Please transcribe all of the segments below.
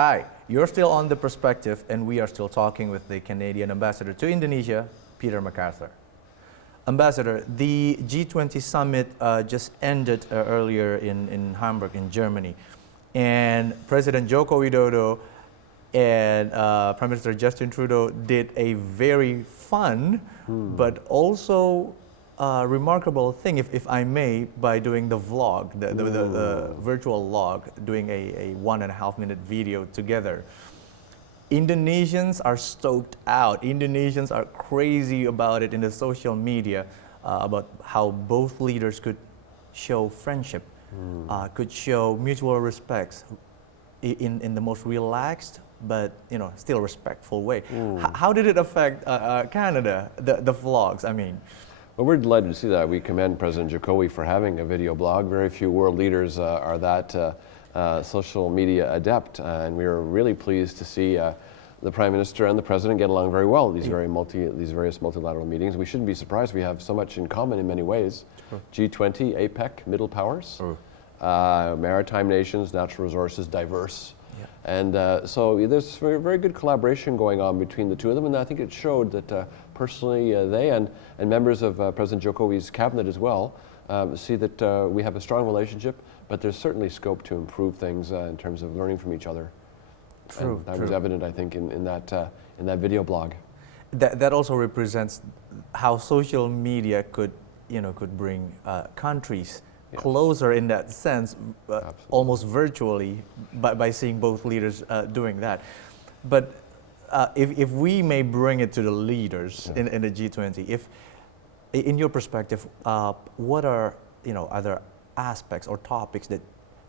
Hi, you're still on The Perspective, and we are still talking with the Canadian ambassador to Indonesia, Peter MacArthur. Ambassador, the G20 summit just ended earlier in Hamburg, in Germany, and President Joko Widodo and Prime Minister Justin Trudeau did a very fun but also remarkable thing, if I may, by doing the vlog, the virtual log, doing a 1.5 minute video together. Indonesians are stoked out. Indonesians are crazy about it in the social media, about how both leaders could show friendship, could show mutual respects in the most relaxed but still respectful way. How did it affect Canada, the vlogs, I mean? Well, we're delighted to see that. We commend President Jokowi for having a video blog. Very few world leaders are that social media adept, and we are really pleased to see the Prime Minister and the President get along very well at these various multilateral meetings. We shouldn't be surprised. We have so much in common in many ways. G20, APEC, middle powers, maritime nations, natural resources, diverse. And so there's very good collaboration going on between the two of them, and I think it showed that personally they and members of President Jokowi's cabinet as well see that we have a strong relationship, but there's certainly scope to improve things in terms of learning from each other. True. That was evident, I think, in that video blog. That also represents how social media could bring countries closer in that sense, almost virtually, by seeing both leaders doing that. But if we may bring it to the leaders in the G20, if in your perspective, what are other aspects or topics that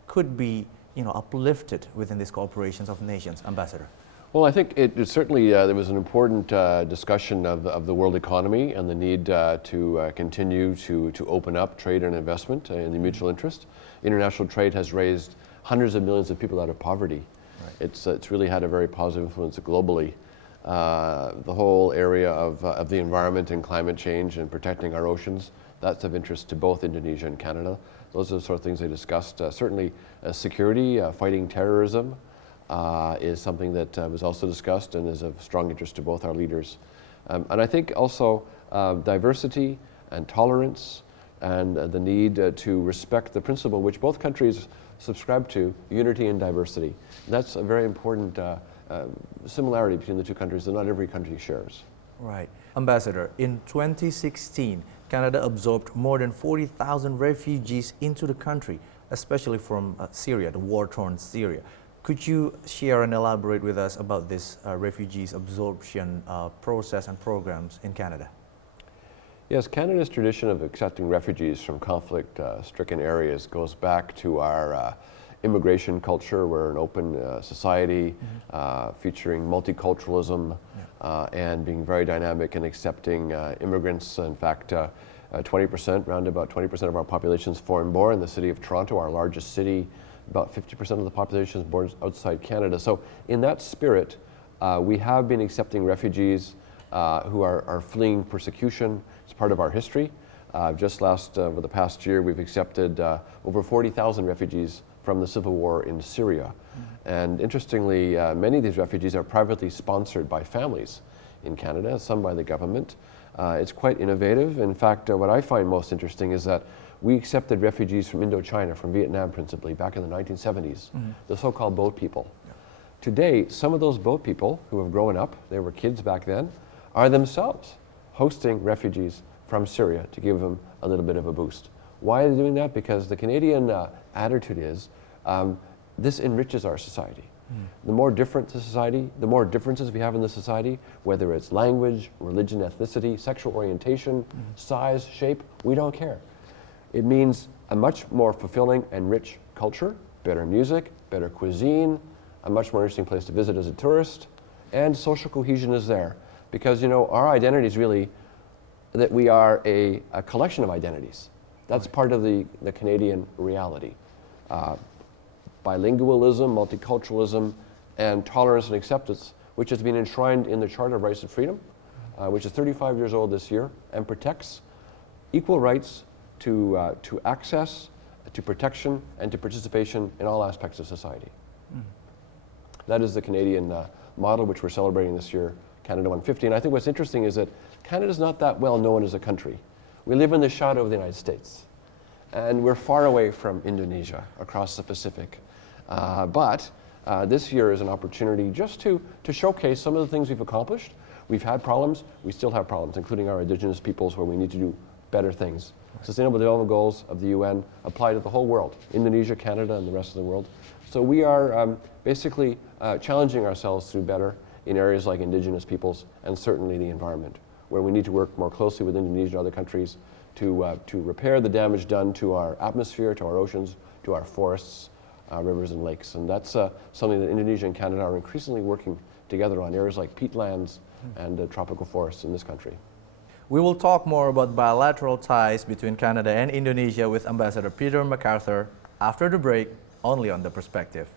could be uplifted within these cooperations of nations, Ambassador? Well, I think it certainly there was an important discussion of the world economy and the need to continue to open up trade and investment in the mutual interest. International trade has raised hundreds of millions of people out of poverty. Right. It's really had a very positive influence globally. The whole area of the environment and climate change and protecting our oceans, that's of interest to both Indonesia and Canada. Those are the sort of things they discussed. Certainly security, fighting terrorism, is something that was also discussed and is of strong interest to both our leaders. And I think also diversity and tolerance and the need to respect the principle which both countries subscribe to, unity and diversity. And that's a very important similarity between the two countries that not every country shares. Right. Ambassador, in 2016, Canada absorbed more than 40,000 refugees into the country, especially from Syria, the war-torn Syria. Could you share and elaborate with us about this refugees absorption process and programs in Canada? Yes, Canada's tradition of accepting refugees from conflict-stricken areas goes back to our immigration culture. We're an open society featuring multiculturalism and being very dynamic in accepting immigrants. In fact, 20%, round about 20% of our population is foreign-born. The city of Toronto, our largest city, about 50% of the population is born outside Canada. So in that spirit, we have been accepting refugees who are fleeing persecution. It's part of our history. Just over the past year, we've accepted over 40,000 refugees from the civil war in Syria. And interestingly, many of these refugees are privately sponsored by families in Canada, some by the government. It's quite innovative. In fact, what I find most interesting is that we accepted refugees from Indochina, from Vietnam principally, back in the 1970s, the so-called boat people. Today, some of those boat people who have grown up, they were kids back then, are themselves hosting refugees from Syria to give them a little bit of a boost. Why are they doing that? Because the Canadian attitude is this enriches our society. The more different the society, the more differences we have in the society, whether it's language, religion, ethnicity, sexual orientation, size, shape, we don't care. It means a much more fulfilling and rich culture, better music, better cuisine, a much more interesting place to visit as a tourist, and social cohesion is there. Because our identity is really that we are a collection of identities. That's part of the Canadian reality. Bilingualism, multiculturalism, and tolerance and acceptance, which has been enshrined in the Charter of Rights and Freedom, which is 35 years old this year, and protects equal rights to access, to protection, and to participation in all aspects of society. That is the Canadian model, which we're celebrating this year, Canada 150. And I think what's interesting is that Canada's not that well known as a country. We live in the shadow of the United States. And we're far away from Indonesia, across the Pacific. But this year is an opportunity just to showcase some of the things we've accomplished. We've had problems, we still have problems, including our Indigenous peoples, where we need to do better things. Sustainable Development Goals of the UN apply to the whole world, Indonesia, Canada, and the rest of the world. So we are basically challenging ourselves to do better in areas like Indigenous peoples and certainly the environment, where we need to work more closely with Indonesia and other countries to repair the damage done to our atmosphere, to our oceans, to our forests, rivers and lakes. And that's something that Indonesia and Canada are increasingly working together on, areas like peatlands and tropical forests in this country. We will talk more about bilateral ties between Canada and Indonesia with Ambassador Peter MacArthur after the break, only on The Perspective.